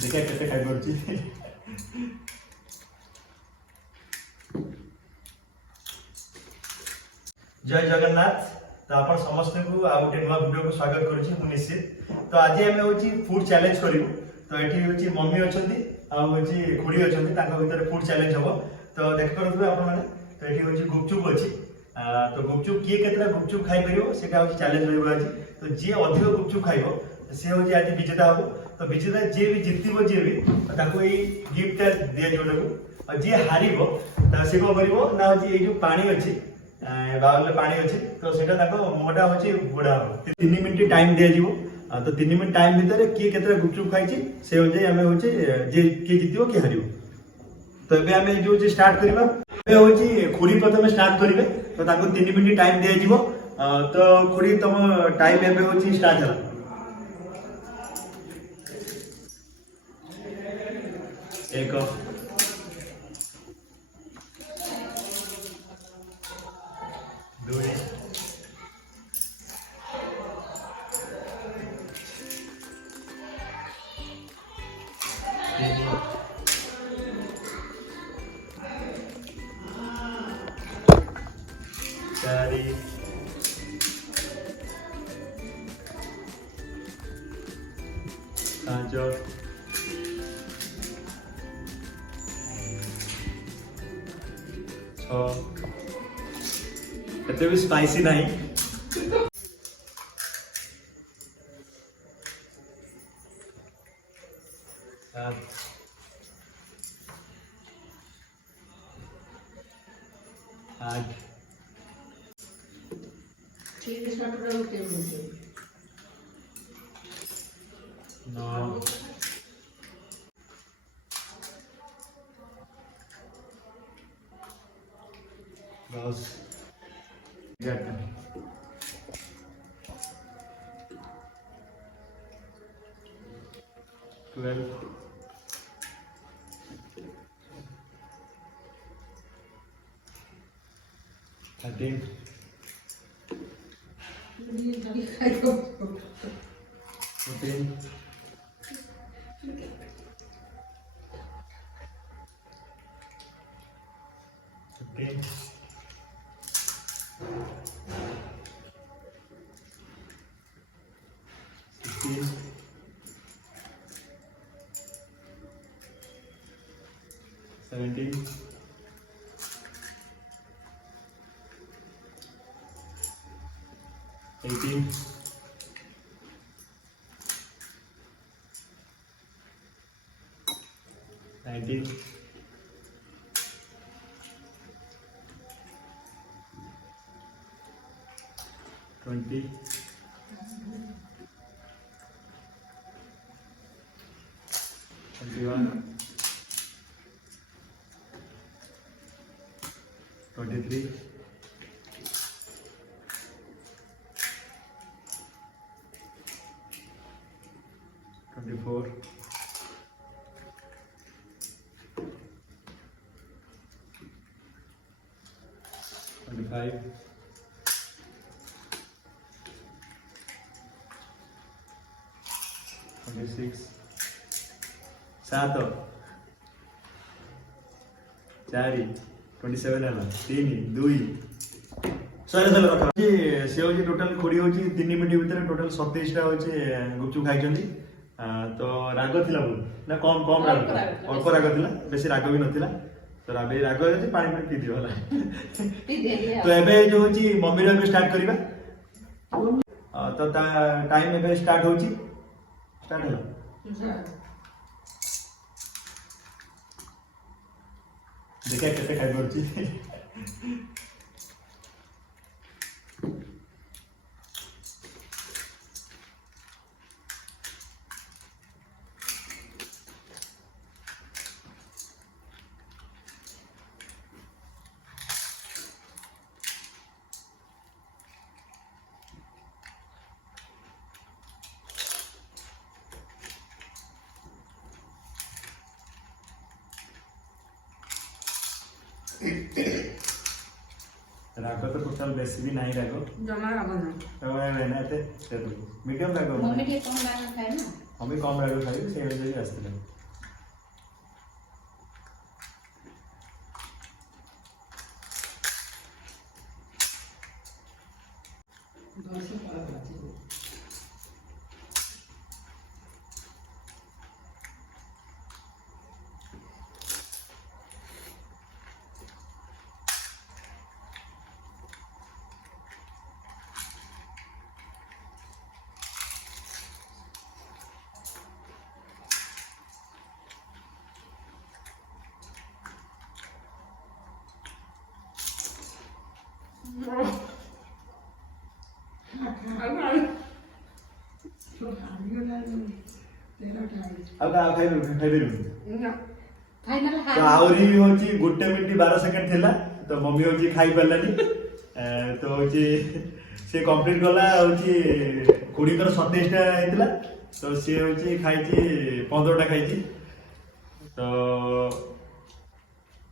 देखा केते खाइ पड़छि। जय जगन्नाथ। तो आप समस्त को आ गोटे नुआ वीडियो को स्वागत करुछि मु निश्चित। तो आज आमे होछि फूड चैलेंज करिवु। तो एठी होछि मम्मी अछंती आ होछि खुडी अछंती ताका भीतर फूड चैलेंज हबो। तो देख परथबे आपण माने। तो एठी होछि गुपचुप अछि। तो गुपचुप किए केतरा गुपचुप खाइ परिबो सेटा होछि चैलेंज रहबो आज। तो जे अधिक गुपचुप खाइबो से होछि आज विजेता हबो। तो विजेता जे भी जितबो जे भी ताको ए गिफ्ट दिया जोडको। और जे हारिबो ता से को करिवो ना होछि ए जो पानी अछि बाउल पानी अछि तो सेटा ताको मोटा होछि बुडा हो 3 मिनिट टाइम दिया जीवो। तो 3 मिनिट टाइम भीतर किए केतरा गुपचुप खाइछि से हो जाय हमें होछि जे के जितिबो के हारिबो। तो एबे हमें जो जे स्टार्ट करबा एबे होछि खुरी प्रथम स्टार्ट करिवे। तो ताको 3 मिनिट टाइम दिया जीवो। तो खुरी तम टाइम एबे होछि स्टार्ट होला। एक दो चारि पाँच एते भी स्पाइसी नहीं। आठ नौ 10 11 12 13 14 15 16 17 18 19 20 21 23 24 25 26 7 4 27 है 3 2 सर चलो रखा से होची टोटल खोड़ी होची 3 मिनिट भीतर टोटल 27 टा होची गुपचुप खाइ छथि। तो राग थिला बोल ना कम कम राग अल्प राग थिला बेसी राग भी नथिला। तो राबे राग होची पानी पानी पी दियो होला तो एबे जो होची मम्मी रे स्टार्ट करिबा। तो टाइम एबे स्टार्ट होची स्टार्ट होला। देखा केते खाइ पड़छि। राग तो टोटल बेसी भी नहीं राग जमा राग ना तो मैं ना ते मीडियम राग मम्मी के कम राग खाए ना मम्मी कम राग खाइबे से अनुसार आसते गोटे मिनिट 12 सेकेंड थिला तो मम्मी होची खाई पारलानी तो होची से कंप्लीट कला होची खुड़ी कर 27 टा हेतिला तो से होची खाइची 15 टा खाइची तो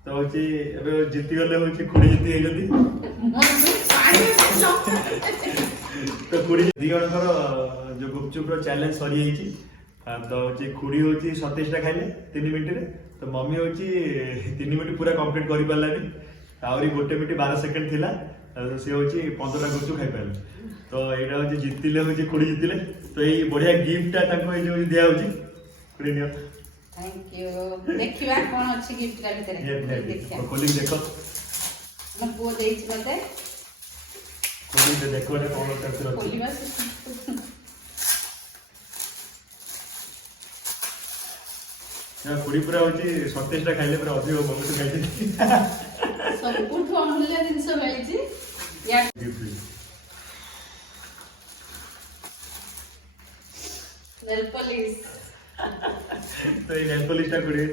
तो होची एबे जीती गले होची खुड़ी जीती हे जदी तो खुड़ी दी जणकर जो गुपचुप रो चैलेंज सरी हेची तो होची खुड़ी होची 27 टा खाइले 3 मिनिट रे तो मम्मी होची 3 मिनिट पूरा कंप्लीट करि पारलानी आउरी गोटे मिनिट 12 सेकेंड थिला तो से होची 15 टा गुपचुप खाइ पारले तो एटा होची जीतिले होची खुड़ी जीतिले तो एई बढ़िया गिफ्ट ताको ए जो दिया होची खुड़ी नियो थैंक यू देखिबा कोन अछि गिफ्ट का भीतर देखिया खोली देखो मन को देइछ मते खोली दे देखो एटा कोन करते अछि खोली बस ना खुड़ी पूरा होची 27 टा खाइले पूरा अधिक बहुत खाइले सब कुछ अमूल्य जिंस मिलछि या नेल पॉलिश तो ये नेल पॉलिश टा खुड़ी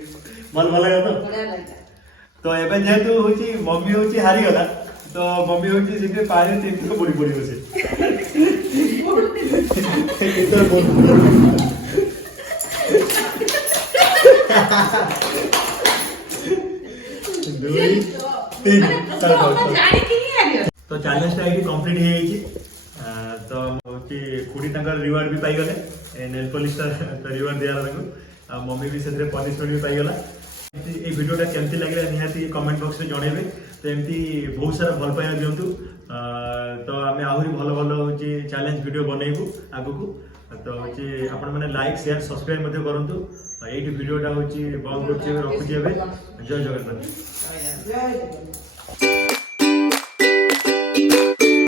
मन भला गयो तो बड़ा लगा तो एबे जेतु होची मम्मी होची हारी गला तो मम्मी होची सिके पानी तीन को बुड़ी बुड़ी बसे इधर बोल तो चैलेंज टा कंप्लीट हे गई तो होची खुड़ी तंकर रिवार्ड भी पाई गले नेल पॉलिश ता रिवार्ड दिया ताको मम्मी भी सेते पनिशमेंट भी पाई गला ए वीडियोटा केमती लागला निहाती कमेंट बॉक्स रे जणेबे तो एमती बहुत सारा भल पाया दियंतु तो आमे आहुरी भलो भलो होची चैलेंज वीडियो बनैबु आगु को तो होची आपण माने लाइक शेयर सब्सक्राइब मध्ये करंतु एठी वीडियोटा होची बंद करछि रखुछि एबे जय जगन्नाथ जय जगन्नाथ